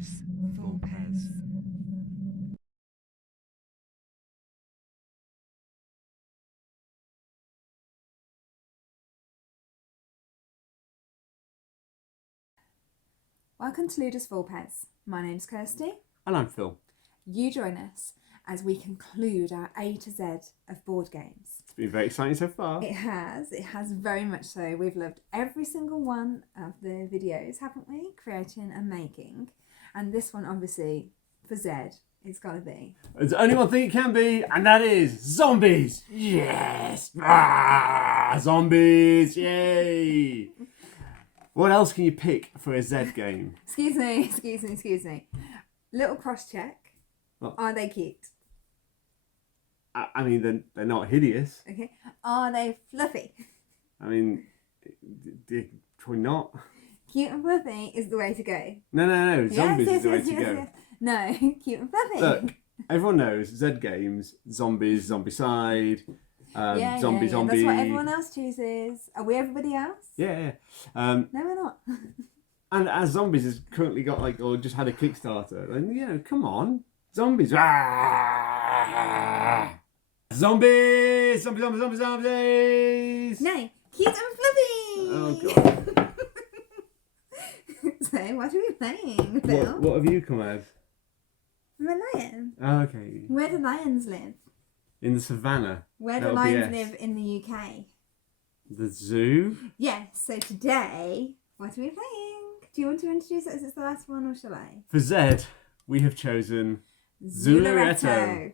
Ludus Vulpes. Welcome to Ludus Vulpes. My name's Kirsty. And I'm Phil. You join us as we conclude our A to Z of board games. It's been very exciting so far. It has very much so. We've loved every single one of the videos, haven't we? Creating and making. And this one, obviously, for Z, it's got to be. There's only one thing it can be, and that is zombies! Yes! Zombies! Yay! What else can you pick for a Z game? Excuse me. Little cross check. What? Are they cute? I mean, they're not hideous. Okay. Are they fluffy? I mean, they're probably not. Cute and fluffy is the way to go. No. Zombies is the way to go. Yes. No, cute and fluffy. Look, everyone knows Z games, zombies, zombicide, zombie. That's what everyone else chooses. Are we everybody else? Yeah. No, we're not. And as Zombies has currently got or just had a Kickstarter, and come on, zombies! Zombies! Zombies! No, cute and fluffy. Oh god! So what are we playing, Phil? What have you come as? I'm a lion. Oh, okay. Where do lions live? In the savannah. Where do lions live in the UK? The zoo. Yes. So today, what are we playing? Do you want to introduce it as it's the last one, or shall I? For Z, we have chosen Zooloretto.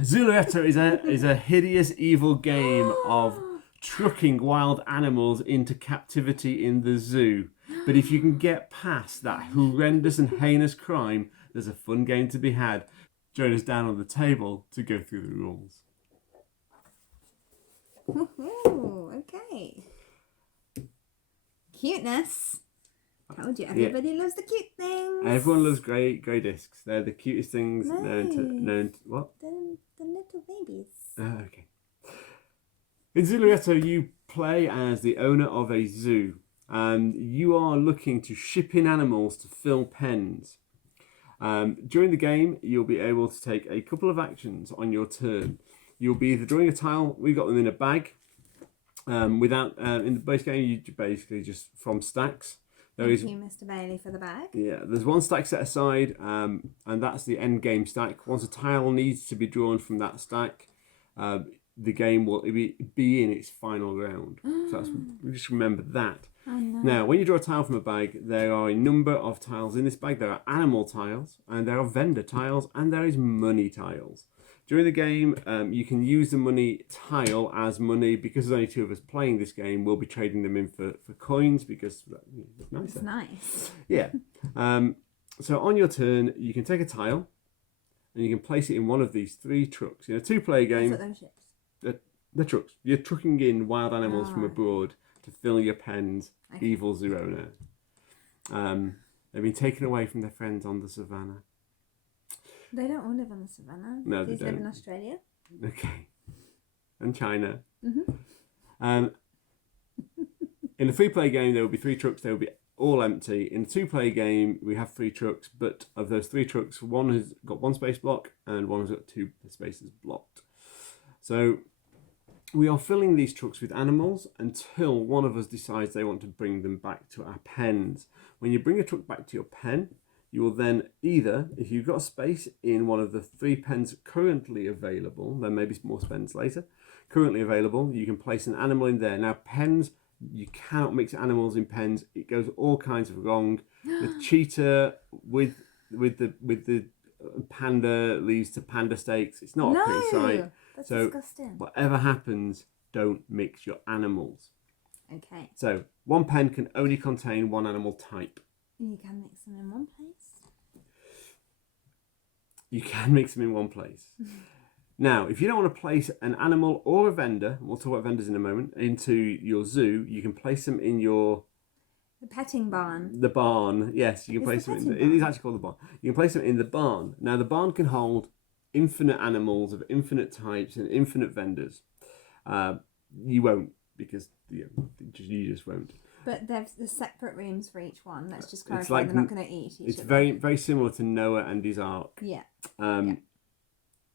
Zooloretto is a hideous, evil game of trucking wild animals into captivity in the zoo. But if you can get past that horrendous and heinous crime, there's a fun game to be had. Join us down on the table to go through the rules. Okay. Cuteness. Told you, everybody loves the cute things. Everyone loves grey discs. They're the cutest things No. known to what? The little babies. Okay. In Zooloretto, you play as the owner of a zoo, and you are looking to ship in animals to fill pens. During the game, you'll be able to take a couple of actions on your turn. You'll be either drawing a tile. We got them in a bag. In the base game, you basically just from stacks. Thank you, Mr. Bailey, for the bag. Yeah, there's one stack set aside, and that's the end game stack. Once a tile needs to be drawn from that stack, the game will be in its final round. So just remember that. Oh, no. Now, when you draw a tile from a bag, there are a number of tiles in this bag. There are animal tiles, and there are vendor tiles, and there is money tiles. During the game, you can use the money tile as money. Because there's only two of us playing this game, we'll be trading them in for coins because it's nicer. It's nice. Yeah. So on your turn, you can take a tile and you can place it in one of these three trucks. In a two-player game, That's what those ships. the trucks. You're trucking in wild animals from abroad to fill your pens, Okay. evil zoo owner. They've been taken away from their friends on the savannah. They don't all live on the savannah. No, These they live don't. in Australia. Okay. And China. Mm-hmm. In a free-play game, there will be three trucks. They will be all empty. In a two-player game, we have three trucks, but of those three trucks, one has got one space block and one has got two spaces blocked. So we are filling these trucks with animals until one of us decides they want to bring them back to our pens. When you bring a truck back to your pen, you will then either, if you've got a space in one of the three pens currently available, there may be more pens later, currently available, you can place an animal in there. Now, pens, you cannot mix animals in pens. It goes all kinds of wrong. The cheetah with the panda leads to panda steaks. It's not a pretty sight. That's So disgusting. whatever happens, don't mix your animals. Okay. So one pen can only contain one animal type. You can mix them in one place. You can mix them in one place. Now, if you don't want to place an animal or a vendor, we'll talk about vendors in a moment, into your zoo, you can place them in The petting barn. the barn. Yes, you can place them in it is actually called the barn. You can place them in the barn. Now, the barn can hold infinite animals of infinite types and infinite vendors. You won't, because you just won't. But there's separate rooms for each one. Let's just It's clarify, like they're not going to eat each It's other. very, very similar to Noah and his ark. Yeah. And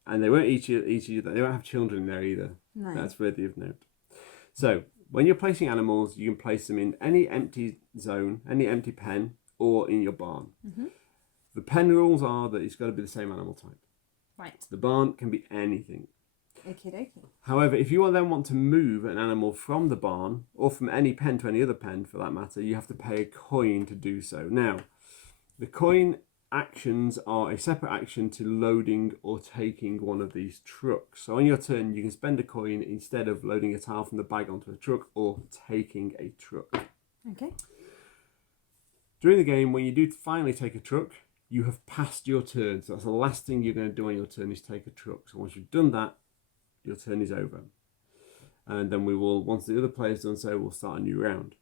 they won't eat each other. They won't have children there either. No. That's worthy of note. So, when you're placing animals, you can place them in any empty zone, any empty pen, or in your barn. Mm-hmm. The pen rules are that it's got to be the same animal type. Right. The barn can be anything. Okie dokie. However, if you then want to move an animal from the barn, or from any pen to any other pen for that matter, you have to pay a coin to do so. Now, the coin actions are a separate action to loading or taking one of these trucks. So on your turn, you can spend a coin instead of loading a tile from the bag onto a truck or taking a truck. Okay. During the game, when you do finally take a truck, you have passed your turn. So that's the last thing you're going to do on your turn is take a truck. So once you've done that, your turn is over. And then we will, once the other player's done so, we'll start a new round.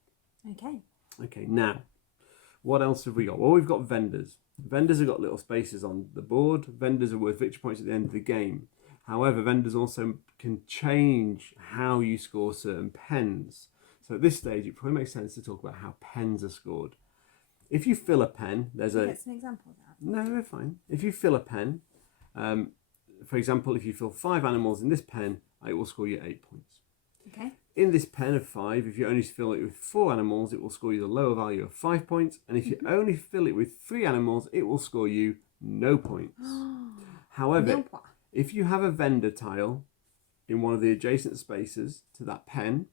Okay. Okay, now, what else have we got? Well, we've got vendors. Vendors have got little spaces on the board. Vendors are worth victory points at the end of the game. However, vendors also can change how you score certain pens. So at this stage, it probably makes sense to talk about how pens are scored. If you fill a pen, there's Can you get some example of that? No, they're fine. If you fill a pen, for example, if you fill 5 animals in this pen, it will score you 8 points. Okay. In this pen of 5, if you only fill it with 4 animals, it will score you the lower value of 5 points. And if you only fill it with 3 animals, it will score you no points. However, if you have a vendor tile in one of the adjacent spaces to that pen,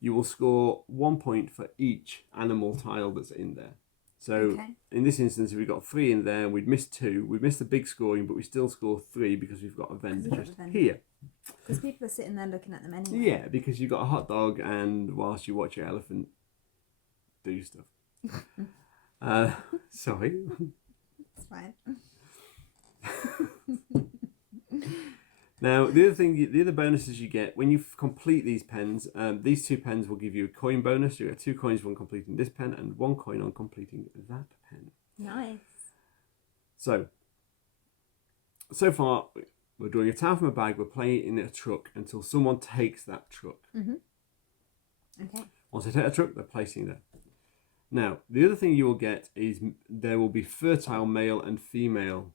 you will score 1 point for each animal tile that's in there. So in this instance, if we've got 3 in there, we'd miss 2. We'd miss the big scoring, but we still score 3 because we've got a vendor just here. Because people are sitting there looking at them anyway. Yeah, because you've got a hot dog and whilst you watch your elephant do stuff. Sorry. It's fine. Now, the other bonuses you get when you complete these pens, these 2 pens will give you a coin bonus. You get 2 coins when completing this pen and 1 coin on completing that pen. Nice. So far, we're drawing a tile from a bag. We're playing it in a truck until someone takes that truck. Mm-hmm. Okay. Once they take a truck, they're placing it there. Now, the other thing you will get is there will be fertile male and female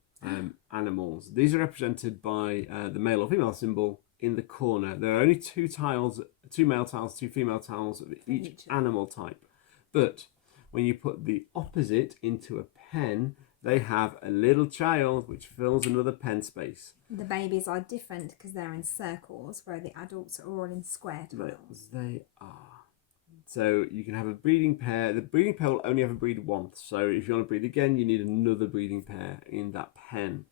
animals. These are represented by the male or female symbol in the corner. There are only 2 tiles, 2 male tiles, 2 female tiles of each animal type. But when you put the opposite into a pen, they have a little child which fills another pen space. The babies are different because they're in circles, where the adults are all in square tiles. They are. So you can have a breeding pair. The breeding pair will only ever breed once. So if you want to breed again, you need another breeding pair in that pen.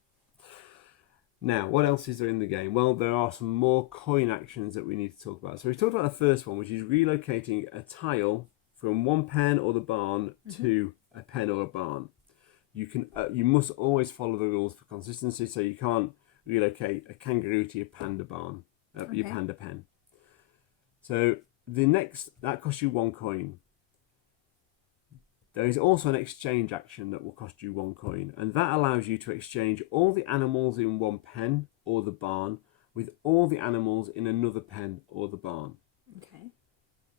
Now, what else is there in the game? Well, there are some more coin actions that we need to talk about. So we've talked about the first one, which is relocating a tile from one pen or the barn to a pen or a barn. You must always follow the rules for consistency, so you can't relocate a kangaroo to your panda barn, your panda pen. So that costs you 1 coin. There is also an exchange action that will cost you 1 coin, and that allows you to exchange all the animals in one pen or the barn with all the animals in another pen or the barn. Okay.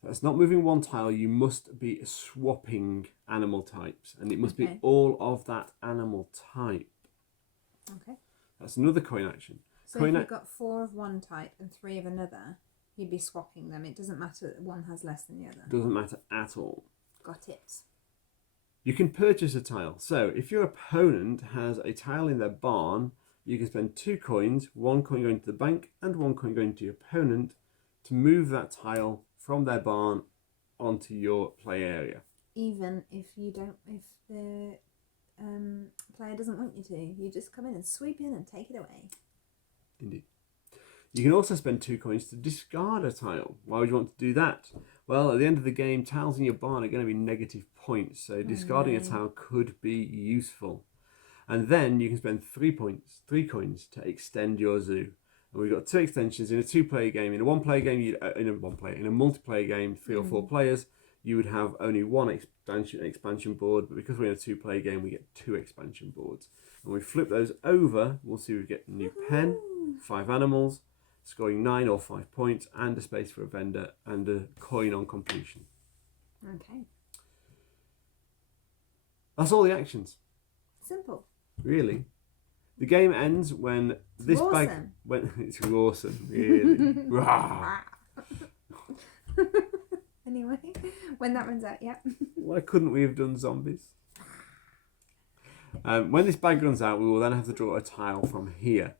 That's not moving 1 tile, you must be swapping animal types, and it must be all of that animal type. Okay. That's another coin action. So if you've got 4 of one type and 3 of another, you'd be swapping them. It doesn't matter that one has less than the other. Doesn't matter at all. Got it. You can purchase a tile. So if your opponent has a tile in their barn, you can spend 2 coins, 1 coin going to the bank and 1 coin going to your opponent, to move that tile from their barn onto your play area. Even if the player doesn't want you to, you just come in and sweep in and take it away. Indeed. You can also spend 2 coins to discard a tile. Why would you want to do that? Well, at the end of the game, tiles in your barn are going to be negative points, so discarding a tile could be useful. And then you can spend 3 coins to extend your zoo. And we've got 2 extensions in a 2-player game. In a 1-player game, in a multiplayer game, 3 or 4 players, you would have only 1 expansion board. But because we're in a 2-player game, we get 2 expansion boards. When we flip those over, we'll see we get a new pen, 5 animals, scoring 9 or 5 points, and a space for a vendor, and a coin on completion. Okay. That's all the actions. Simple. Really. The game ends when this bag. Awesome. When it's awesome, really. Rah. Anyway, when that runs out, yeah. Why couldn't we have done zombies? When this bag runs out, we will then have to draw a tile from here.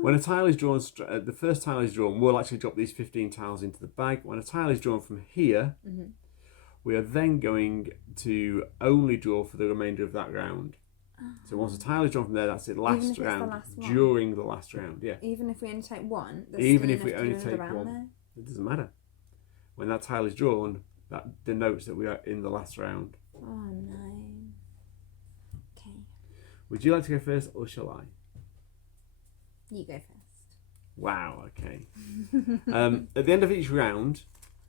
When a tile is drawn, the first tile is drawn, we'll actually drop these 15 tiles into the bag. When a tile is drawn from here, we are then going to only draw for the remainder of that round. So once a tile is drawn from there, that's it. Last round. During the last round, yeah. Even if we only take one? Even if we only take one. It doesn't matter. When that tile is drawn, that denotes that we are in the last round. Oh no. Okay. Would you like to go first or shall I? You go first. Wow, okay. At the end of each round,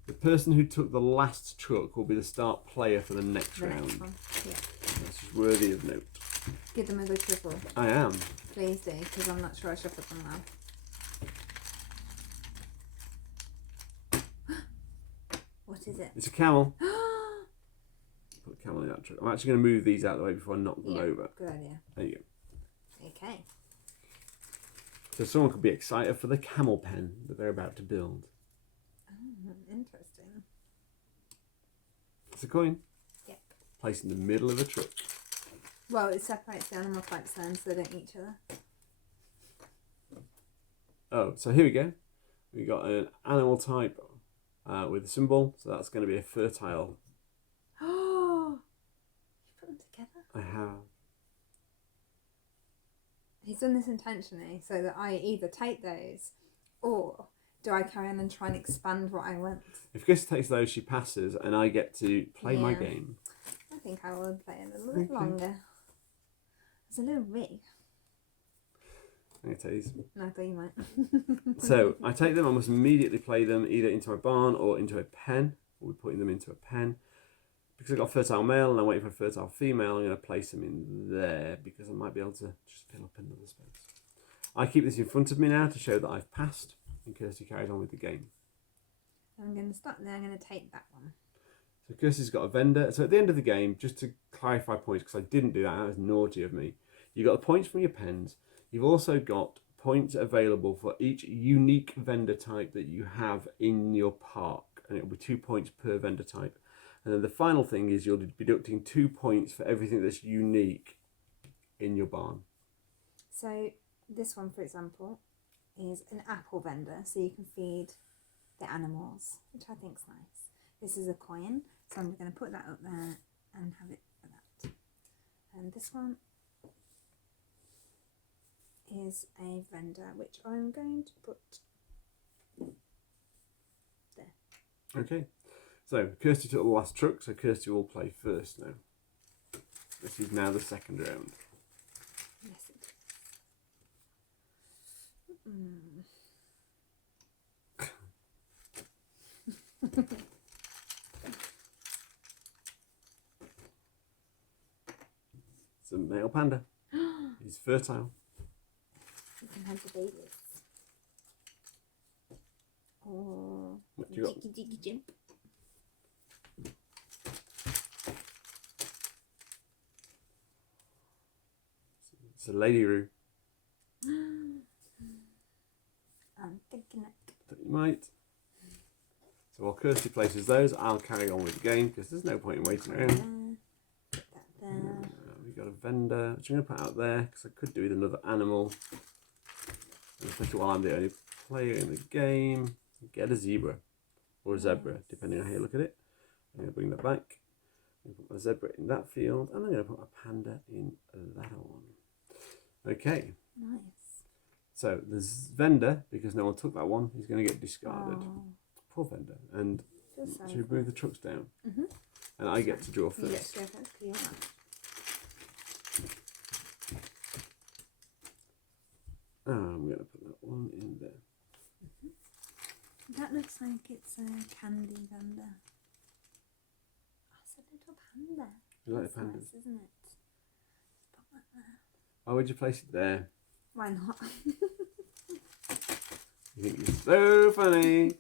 the person who took the last truck will be the start player for the next round. Next one. Yeah. This is worthy of note. Give them a good shuffle. I am. Please do, because I'm not sure I shuffled them well. What is it? It's a camel. Put a camel in that truck. I'm actually going to move these out of the way before I knock them over. Good idea. There you go. Okay. So someone could be excited for the camel pen that they're about to build. Oh, interesting. It's a coin. Yep. Placed in the middle of the truck. Well, it separates the animal types then, so they don't eat each other. Oh, so here we go. We got an animal type with a symbol, so that's going to be a fertile. Oh, you put them together? I have. He's done this intentionally so that I either take those or do I carry on and try and expand what I want? If Kirsty takes those, she passes, and I get to play my game. I think I will play a little bit longer. It's a little big. I'm going to take these. No, I thought you might. So I take them, I must immediately play them either into my barn or into a pen. We're putting them into a pen. Because I've got a fertile male and I'm waiting for a fertile female, I'm going to place them in there because I might be able to just fill up another space. I keep this in front of me now to show that I've passed, and Kirsty carries on with the game. I'm going to stop there, I'm going to take that one. So Kirsty's got a vendor. So at the end of the game, just to clarify points, because I didn't do that, that was naughty of me. You got the points from your pens. You've also got points available for each unique vendor type that you have in your park, and it'll be 2 points per vendor type. And then the final thing is you'll be deducting 2 points for everything that's unique in your barn. So this one, for example, is an apple vendor, so you can feed the animals, which I think is nice. This is a coin, so I'm going to put that up there and have it for that. And this one is a vendor, which I'm going to put there. Okay. So Kirsty took the last truck, so Kirsty will play first now. This is now the second round. Yes, it is. It's a male panda. He's fertile. You can have the babies. Oh, What do you got? jiggy jump. It's a lady roo. I'm thinking it. That you might. So while Kirsty places those, I'll carry on with the game because there's no point in waiting around. Put that there. We've got a vendor, which I'm going to put out there because I could do with another animal. And especially while I'm the only player in the game, get a zebra or a zebra, depending on how you look at it. I'm going to bring that back. I'm going to put my zebra in that field, and I'm going to put a panda in that one. Okay. Nice. So the vendor, because no one took that one, he's going to get discarded. Oh. Poor vendor. And Feels sorry should for we move it. the trucks down? Mhm. And I get to draw You get first. to go first 'cause you're not. I'm going to put that one in there. That looks like it's a candy vendor. Oh, it's a little panda. You like That's the pandas? nice, isn't it? Just put that there. Why would you place it there? Why not? You think it's so funny.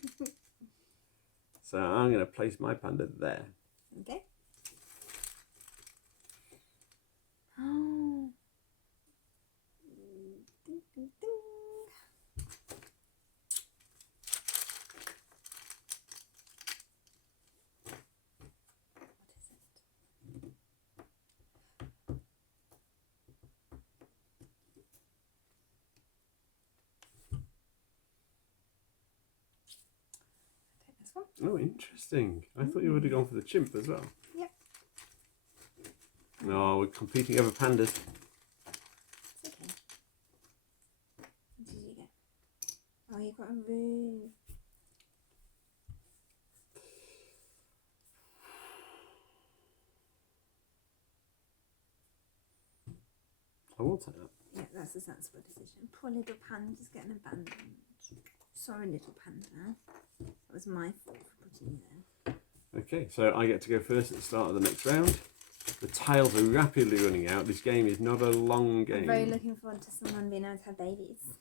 So I'm going to place my panda there. Okay. Oh. Ding, ding, ding. What is it? Take this one. Oh, interesting. I thought you would have gone for the chimp as well. Yep. No, we're competing over pandas. It's okay. What did you get? Oh, you got a roux. I will take that. Yeah, that's a sensible decision. Poor little panda's getting abandoned. Sorry, little panda. That was my fault for putting you there. Okay, so I get to go first at the start of the next round. The tiles are rapidly running out. This game is not a long game. I'm very looking forward to someone being able to have babies.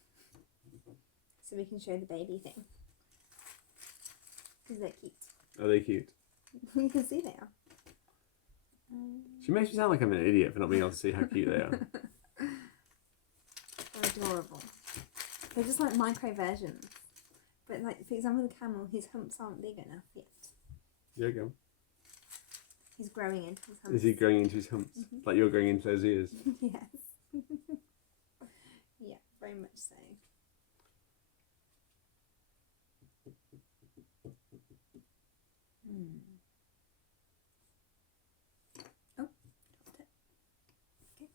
So we can show the baby thing. Because they're cute. Are they cute? You can see they are. She makes me sound like I'm an idiot for not being able to see how cute they are. They're adorable. They're just like micro versions. But like, for example, the camel, his humps aren't big enough yet. There you go. He's growing into his humps. Is he growing into his humps? Like you're growing into those ears? Yes. Yeah, very much so. Oh, dropped it. Okay.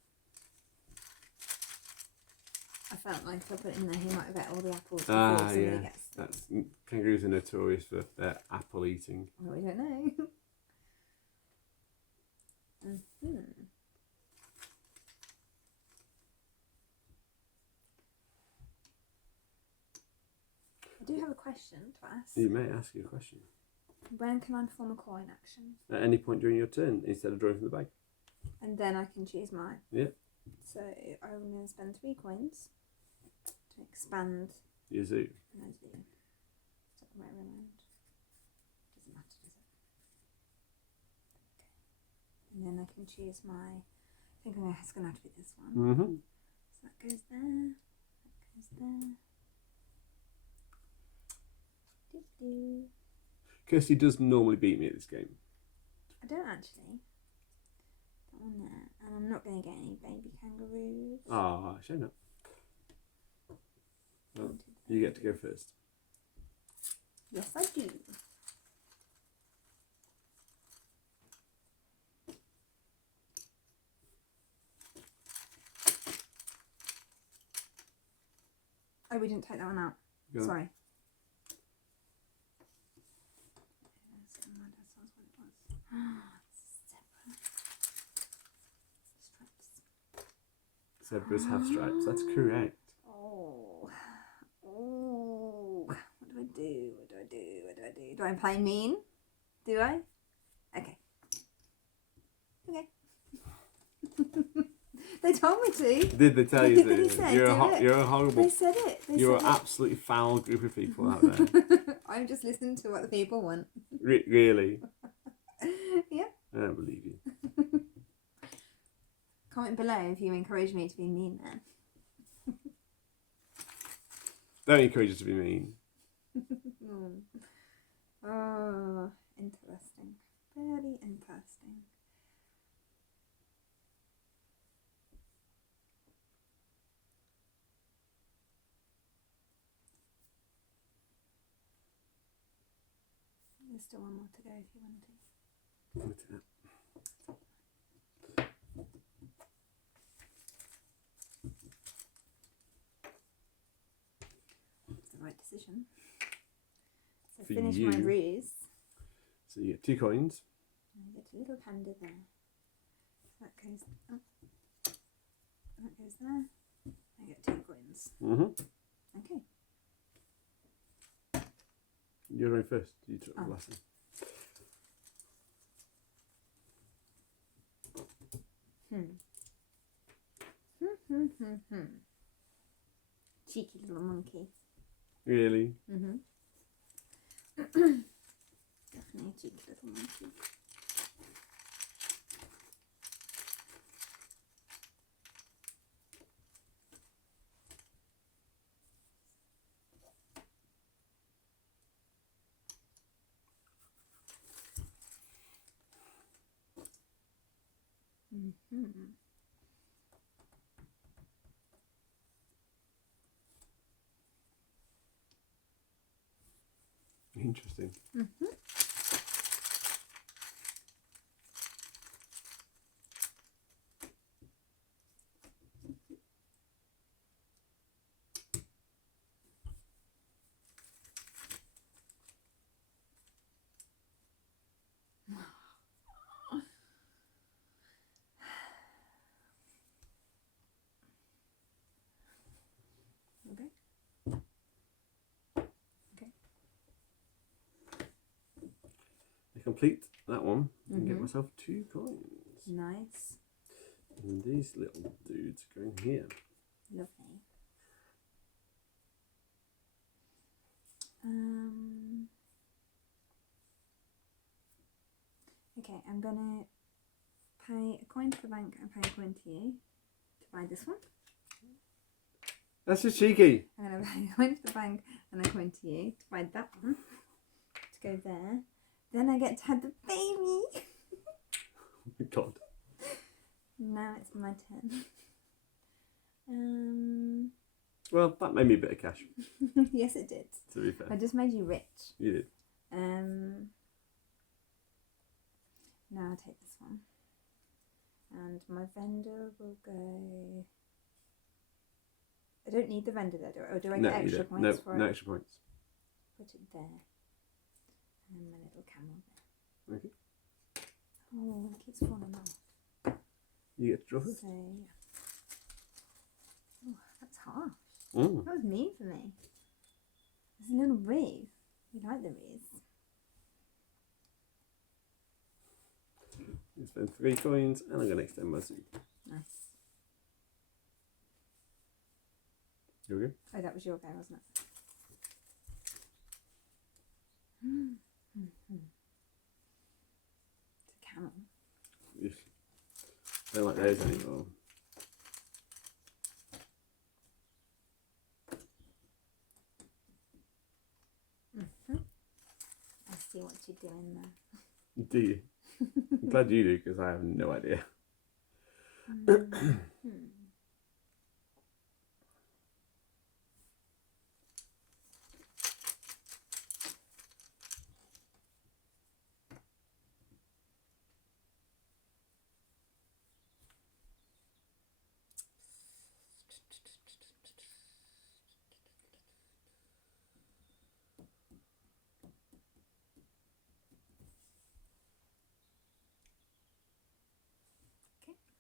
I felt like if I put it in there, he might have ate all the apples before somebody Yeah. gets them. That's kangaroos are notorious for their apple eating. Well, we don't know. I do have a question to ask. You may ask you a question When can I perform a coin action? at any point during your turn instead of drawing from the bag. And then I can choose mine. Yeah. So I'm going to spend 3 coins to expand Your zoo. my zoo. Is that the right way around? Doesn't matter, does it? Okay. And then I can choose my. I think it's going to have to be this one. Mm-hmm. So that goes there. That goes there. Doo-doo. Kirsty does normally beat me at this game. I don't actually. That one there. And I'm not going to get any baby kangaroos. Ah, shame not. Well, you get to go first. Yes, I do. Oh, we didn't take that one out. Go on. Sorry. Zebras have stripes. That's correct. Oh. Oh. What do I do? What do I do? What do I do? Do I play mean? Do I? Okay. Okay. They told me to. Did they tell you They to? said, You're do it. you're a horrible. They said it. You're an said absolutely foul group of people out there. I'm just listening to what the people want. Really? Yeah. I don't believe you. Comment below if you encourage me to be mean then. Don't encourage you to be mean. Oh, interesting. Very interesting. There's still one more to go if you want to. Look at that. It's the right decision. So For finish you. my ruse. So you get 2 coins. And I get a little panda there. So that goes up. That goes there. I get 2 coins. Mm-hmm. Okay. You're going first. You took the Oh. last one. Cheeky little monkey. Really? Definitely a cheeky little monkey. Mm-hmm. Interesting. Mm-hmm. Okay. Okay. I complete that one and get Mhm. myself 2 coins. Nice. And these little dudes go in here. Lovely. Okay, I'm gonna pay a coin to the bank and pay a coin to you to buy this one. That's just cheeky. I'm gonna pay a coin to the bank and a coin to you to buy that one to go there. Then I get to have the baby. Oh my God. Now it's my turn. Well, that made me a bit of cash, Yes, it did. to be fair. I just made you rich. You did. Now I'll take this one. And my vendor will go... I don't need the vendor there, do I? Or do I No, get you extra don't. points for No it? extra points. Put it there. And then my little camel there. Okay. Oh, it keeps falling off. You get to draw first. So, yeah. Oh, that's harsh. Mm. That was mean for me. There's a little wreath. You like the wreaths. You spend 3 coins, and I'm going to extend my zoo. Nice. You okay? Oh, that was your go, wasn't it? Mm-hmm. It's a camel. Yes. I don't like those anymore. Mm-hmm. I see what you're doing there. Do you? I'm glad you do, because I have no idea.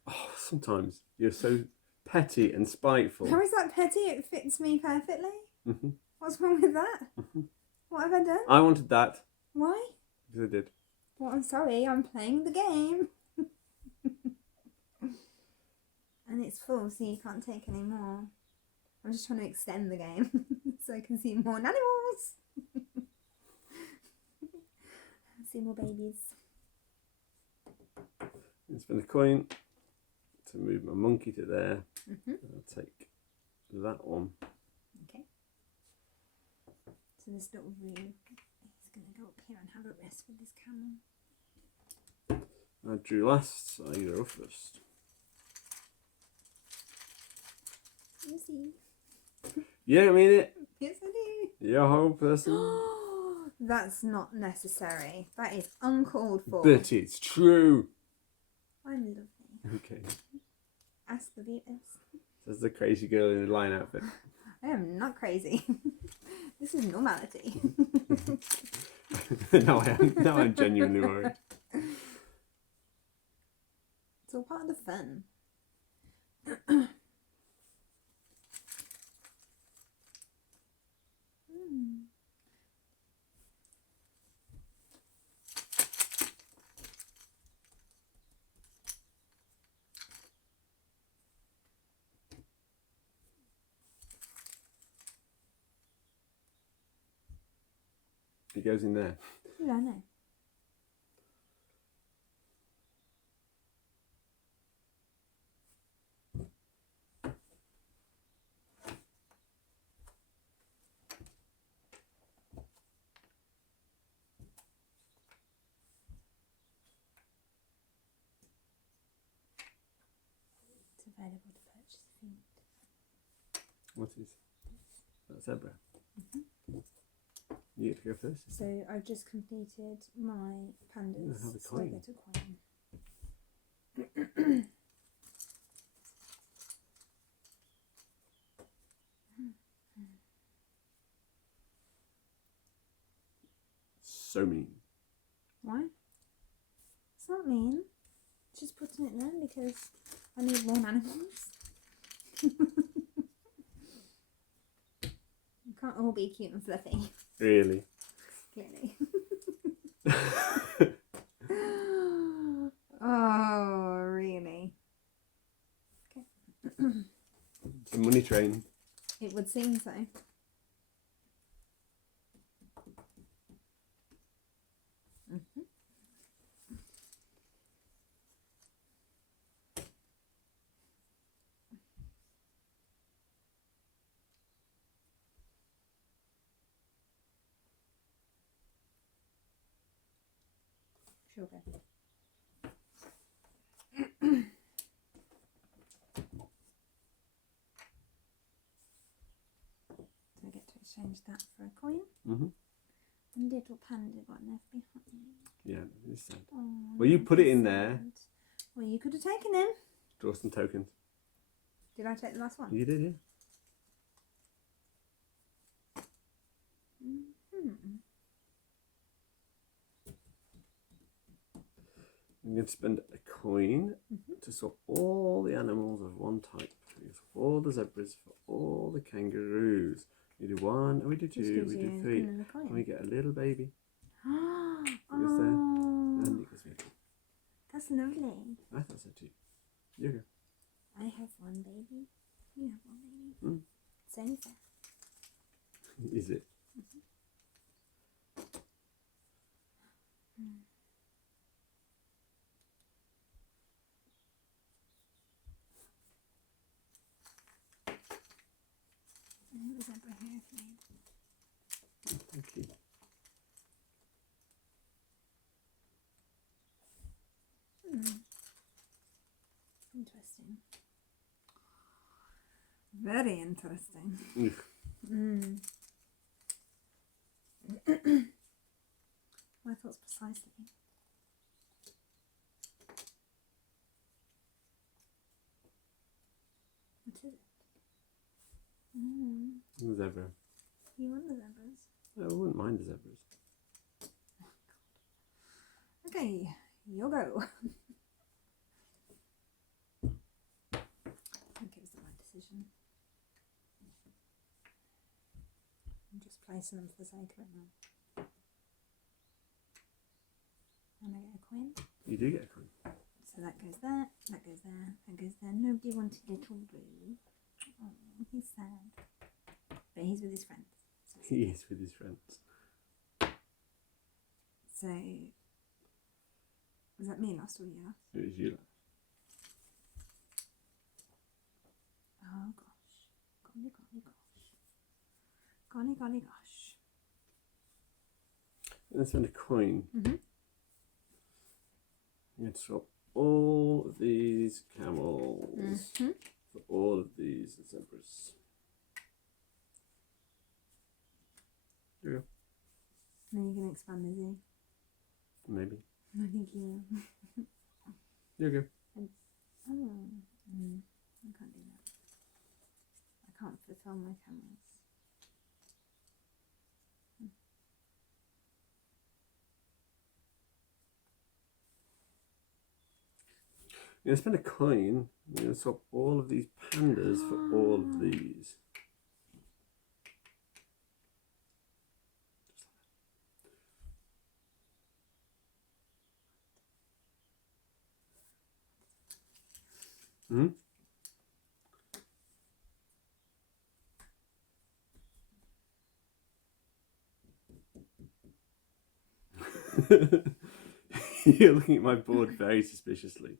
Oh, sometimes you're so petty and spiteful. How is that petty? It fits me perfectly. Mm-hmm. What's wrong with that? Mm-hmm. What have I done? I wanted that. Why? Because I did. Well, I'm sorry, I'm playing the game. And it's full, so you can't take any more. I'm just trying to extend the game so I can see more animals. See more babies. I spend a coin to move my monkey to there. Mm-hmm. I'll take that one. Okay. So this little room is going to go up here and have a rest with this camel. I drew last, so I go first. You see? Yeah, I mean it. Yes, I do. You're a whole person. That's not necessary. That is uncalled for. But it's true. I'm lovely. Okay. Ask the Vulpes. There's the crazy girl in the line outfit. I am not crazy. This is normality. Now I'm genuinely worried. It's all part of the fun. It goes in there. Yeah, I know. available to purchase if you need. What is that? Zebra. You get to go first. So I've just completed my pandas. have a So I coin. get a coin. So mean. Why? It's not mean. Just putting it there because I need more animals. You can't all be cute and fluffy. Really? Clearly. Oh, really? Okay. It's a money train. It would seem so. Sugar. So I get to exchange that for a coin. Mm-hmm. And little panda got left behind. Yeah, this side. Oh, Well, you put it in sad. there. Well, you could have taken him. Draw some tokens. Did I take the last one? You did, yeah. Mm-hmm. I'm going to spend a coin to swap all the animals of one type. We swap all the zebras for all the kangaroos. We do one, and we do two, we do three, and we get a little baby. It goes there, and it goes there. That's lovely. I thought so too. You go. I have one baby. You have one baby. Mm. It's only fair. Is it? And there's a zebra here if you need. Thank you. Interesting. Very interesting. My thoughts precisely. What is it? The zebra. You want the zebras? I wouldn't mind the zebras. Okay, you'll go. I think it was the right decision. I'm just placing them for the sake of it now. And I get a coin. You do get a coin. So that goes there, that goes there, that goes there. Nobody wanted little Blue. Oh, he's sad. But he's with his friends. So He is with his friends. So, was that me last or you last? It was you. Oh gosh. Golly, golly, gosh. Golly, golly, gosh. Let's spend a coin. Mm-hmm. I'm going to swap all of these camels for all of these zebras. There you go. Then you can expand the zoo. Maybe. I think you will. There you go. I can't do that. I can't fulfill my camels. I'm going to spend a coin. I'm going to swap all of these pandas for all of these. Hmm? You're looking at my board very suspiciously.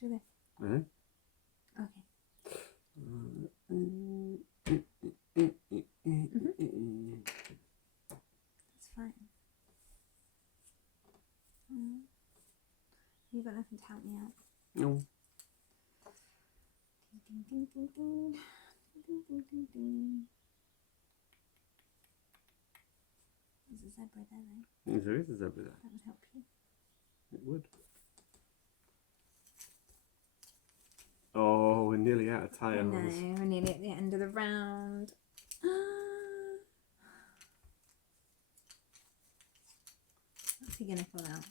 Sugar. Uh-huh. Okay. That's fine. to help me out. No. Ding, ding, ding, ding. Ding, ding, ding, ding. There's a zebra there though. There is a zebra there. That would help you. It would. Oh, we're nearly out of I tiles. know, we're nearly at the end of the round. What's he going to pull out?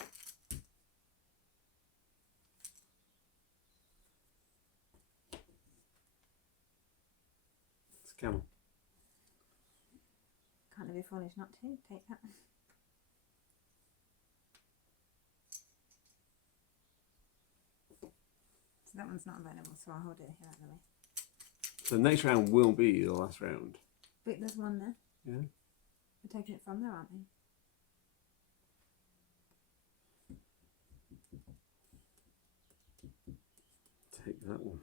It's a camel. Can't be foolish not to. Take that. So that one's not available, so I'll hold it here out of the way. So the next round will be the last round. But there's one there. Yeah. We're taking it from there, aren't we? Take that one.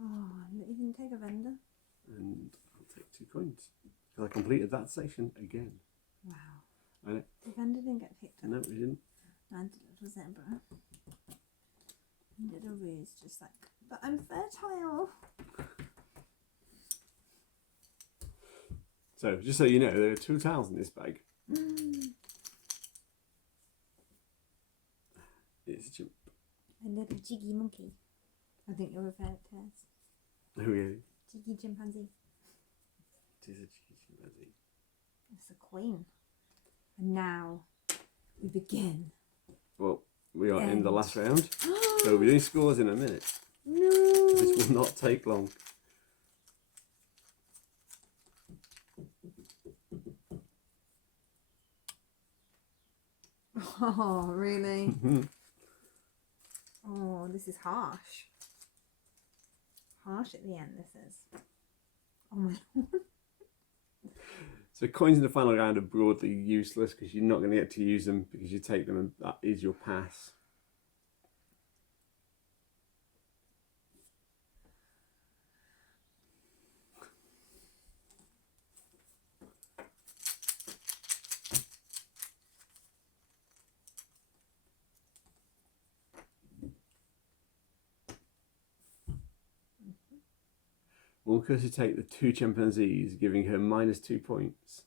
Oh, you didn't take a vendor? And I'll take 2 coins. Because I completed that section again. Wow. I know. The vendor didn't get picked up. No, we didn't. Neither did the zebra. You did a ruse, just like, but I'm fertile. So, just so you know, there are 2 tiles in this bag. It's a chimp. A little jiggy monkey. I think you'll refer to as Oh, really? jiggy chimpanzee. It is a cheeky chimpanzee. It's a queen. And now we begin. Well, we are in End. the last round. So we'll be doing scores in a minute. No. This will not take long. Oh, really? Oh, this is harsh. Harsh at the end, this is. Oh my lord. So coins in the final round are broadly useless because you're not going to get to use them because you take them and that is your pass. Will Kirsty take the 2 chimpanzees, giving her -2 points?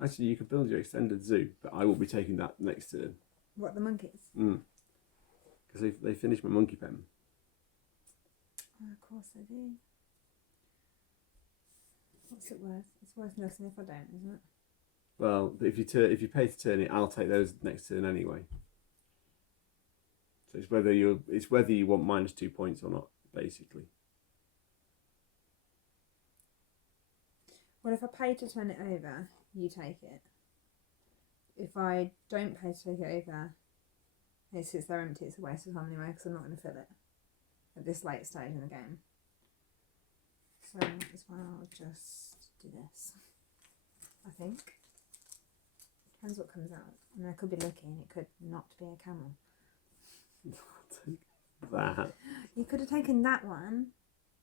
Actually, you could build your extended zoo, but I will be taking that next turn. What, the monkeys? Because they finished my monkey pen. Oh, of course they do. What's it worth? It's worth nothing if I don't, isn't it? Well, if you pay to turn it, I'll take those next turn anyway. So it's whether you want -2 points or not, basically. Well, if I pay to turn it over, you take it. If I don't pay to take it over, it sits there empty, it's a waste of time anyway because I'm not going to fill it at this late stage in the game. So as well, I'll just do this. I think. Depends what comes out. I mean, I could be lucky and it could not be a camel. I'll take that. You could have taken that one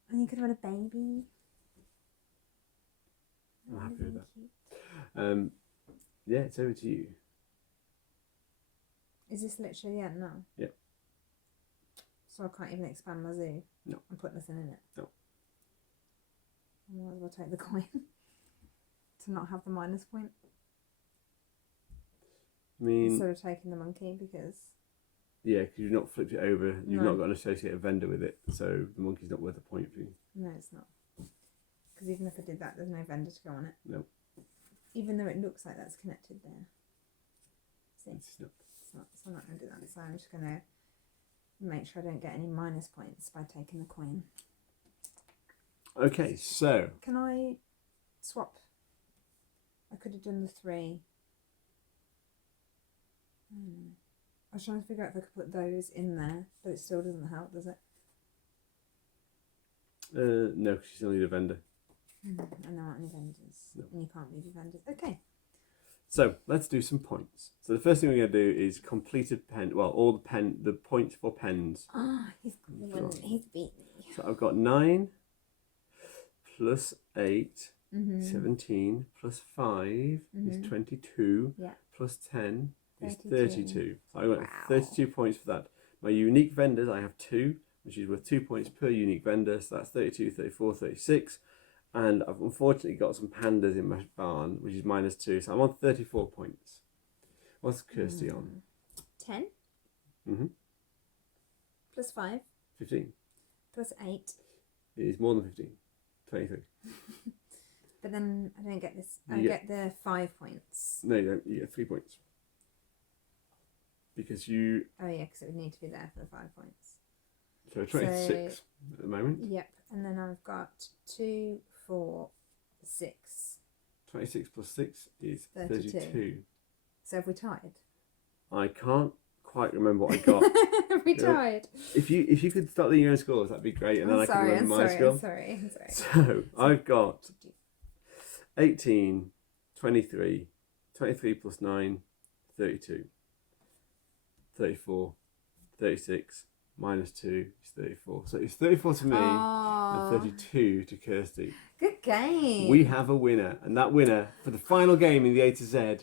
and you could have had a baby. I'm happy with that. Yeah, it's over to you. Is this literally the end now? Yep. So I can't even expand my zoo? No. And put nothing in it? No. I might as well take the coin to not have the minus point. I mean, Instead of taking the monkey because... yeah, because you've not flipped it over. You've No. not got an associated vendor with it, so the monkey's not worth a point for you. No, it's not. Because even if I did that, there's no vendor to go on it. No. Even though it looks like that's connected there. See? It's not. It's not. So I'm not going to do that. So I'm just going to make sure I don't get any minus points by taking the coin. Okay, so Can I swap? I could have done the 3. I was trying to figure out if I could put those in there, but it still doesn't help, does it? no, because you still need a vendor. And there aren't any vendors. No. And you can't leave your vendors. Okay. So let's do some points. So the first thing we're going to do is completed pen. Well, all the points for pens. Ah, he's won. He's beat me. So I've got 9 plus 8, Mm-hmm. 17 plus 5 Mhm. is 22. Yeah. Plus 10 is 32. 32. So I got Wow. 32 points for that. My unique vendors, I have 2, which is worth 2 points per unique vendor. So that's 32, 34, 36. And I've unfortunately got some pandas in my barn, which is -2. So I'm on 34 points. What's Kirsty on? 10 Mm-hmm. plus 5 15. plus 8. It is more than 15. 23. But then I don't get this. I You get the 5 points. No, you don't. You get 3 points. Because you... Oh yeah, because it would need to be there for the 5 points. So 26 at the moment. Yep. And then I've got 2, 4, 6. 26 plus 6 is 32. 32. So have we tied? I can't quite remember what I got. Have we tied? If you could start the your own scores, that'd be great, and then I can remember my score. I'm sorry. So I've got 18, 23, 23 plus 9, 32, 34, 36, -2 is 34. So it's 34 to me and 32 to Kirsty. Good game. We have a winner, and that winner for the final game in the A to Z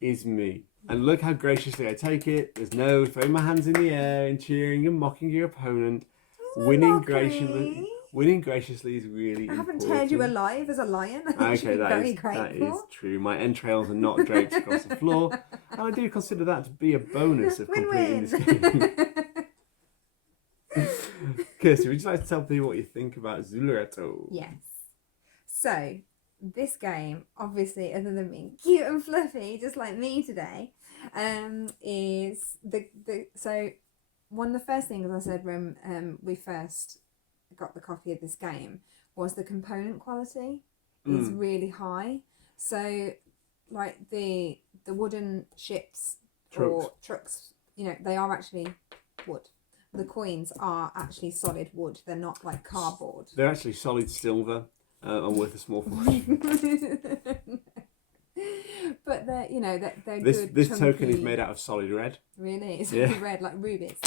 is me. And look how graciously I take it. There's no throwing my hands in the air and cheering and mocking your opponent. Winning graciously is really important. I haven't turned you alive as a lion. Okay, that is true. My entrails are not draped across the floor. And I do consider that to be a bonus of completing this game. Kirsty, would you like to tell people what you think about Zooloretto? Yes. So, this game, obviously, other than being cute and fluffy, just like me today, is so one of the first things I said when we first got the copy of this game was the component quality is really high. So, like the wooden ships or trucks, you know, they are actually wood. The coins are actually solid wood. They're not like cardboard. They're actually solid silver. I'm worth a small fortune. But they're, you know, they're this good. This chunky... token is made out of solid red. Really, it's really red like rubies.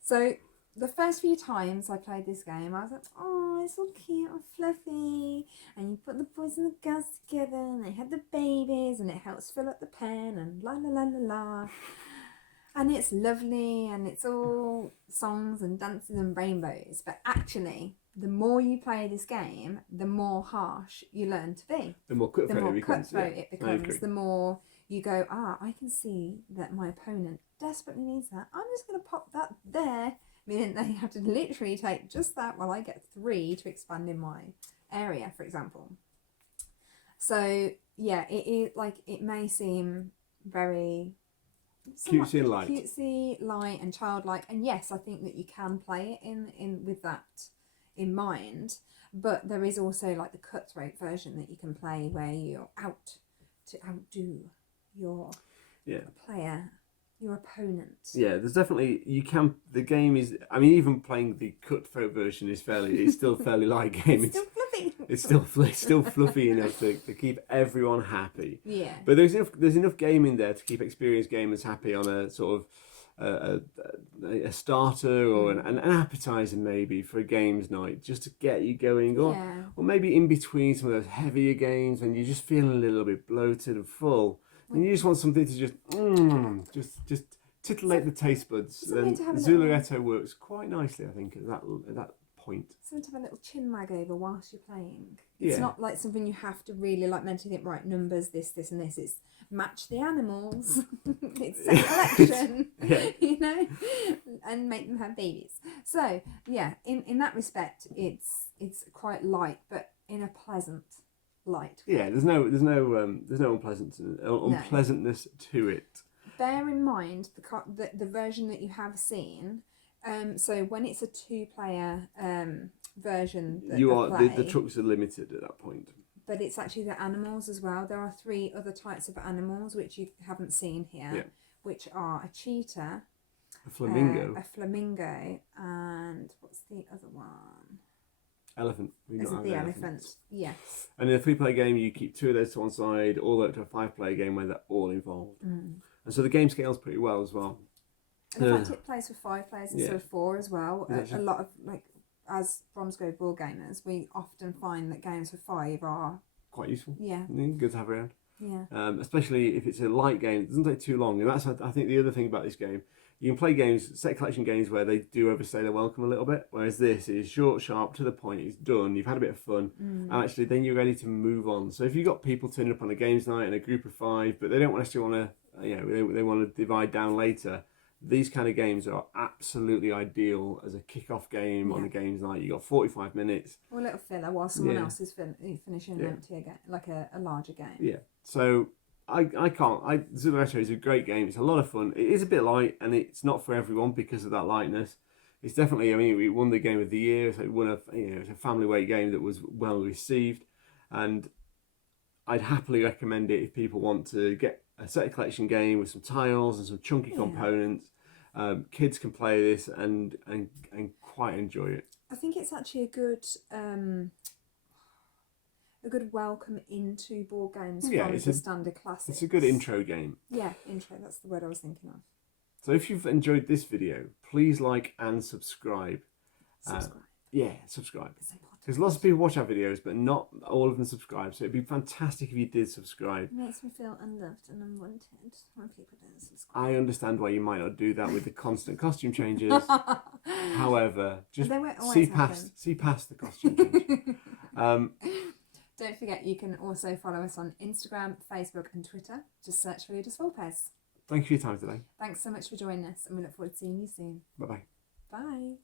So the first few times I played this game, I was like, oh, it's all cute and fluffy, and you put the boys and the girls together, and they had the babies, and it helps fill up the pen, and la la la la la. And it's lovely, and it's all songs and dances and rainbows. But actually, the more you play this game, the more harsh you learn to be. The more cutthroat it becomes. The more you go, I can see that my opponent desperately needs that. I'm just going to pop that there. Meaning they have to literally take just that while I get 3 to expand in my area, for example. So, yeah, it is like, it may seem very... cutesy and light. Cutesy, light and childlike. And yes, I think that you can play it in with that in mind. But there is also like the cutthroat version that you can play where you're out to outdo your player, your opponent. Yeah, there's definitely, the game is, I mean, even playing the cutthroat version is it's still fairly light game. It's still fluffy. It's still fluffy enough to keep everyone happy. Yeah. But there's enough game in there to keep experienced gamers happy on a sort of a starter or an appetizer maybe for a games night, just to get you going, or maybe in between some of those heavier games when you're just feeling a little bit bloated and full, and you just want something to just titillate the taste buds. Then Zooloretto works quite nicely, I think, at that point. Something to have a little chin mag over whilst you're playing. It's not like something you have to really like mentally think, right, numbers, this and this. It's match the animals. It's set collection, you know, and make them have babies. So yeah, in that respect, it's quite light, but in a pleasant light. Yeah, there's no unpleasantness to it. Bear in mind the version that you have seen. So when it's a 2-player version, the trucks are limited at that point. But it's actually the animals as well. There are 3 other types of animals which you haven't seen here, which are a cheetah, a flamingo, and what's the other one? Elephant. Is it the elephant? Yes. And in a 3-player game, you keep 2 of those to one side, all the way up to a 5-player game where they're all involved. And so the game scales pretty well as well. And in fact, it plays for 5 players instead of 4 as well. A lot of, like, as Bromsgrove board gamers, we often find that games for 5 are quite useful. Yeah. Good to have around. Yeah. Especially if it's a light game. It doesn't take too long, and that's I think the other thing about this game. You can play games, set collection games, where they do overstay their welcome a little bit, whereas this is short, sharp, to the point. It's done. You've had a bit of fun, and actually then you're ready to move on. So if you've got people turning up on a games night in a group of 5, but they don't necessarily want to, they want to divide down later. These kind of games are absolutely ideal as a kick-off game on a games night. You got 45 minutes. Or a little filler while someone else is finishing an empty game, like a larger game. Yeah. So Zooloretto is a great game. It's a lot of fun. It is a bit light, and it's not for everyone because of that lightness. It's definitely, we won the game of the year. So it's a family weight game that was well received, and I'd happily recommend it if people want to get a set collection game with some tiles and some chunky components. Kids can play this and quite enjoy it. I think it's actually a good welcome into board games from the standard classics. It's a good intro game. Yeah, intro, that's the word I was thinking of. So if you've enjoyed this video, please like and subscribe. Subscribe. It's important. Because lots of people watch our videos, but not all of them subscribe. So it'd be fantastic if you did subscribe. It makes me feel unloved and unwanted when people don't subscribe. I understand why you might not do that with the constant costume changes. However, just see past the costume change. Don't forget, you can also follow us on Instagram, Facebook and Twitter. Just search for Ludus Vulpes. Thank you for your time today. Thanks so much for joining us, and we look forward to seeing you soon. Bye-bye. Bye.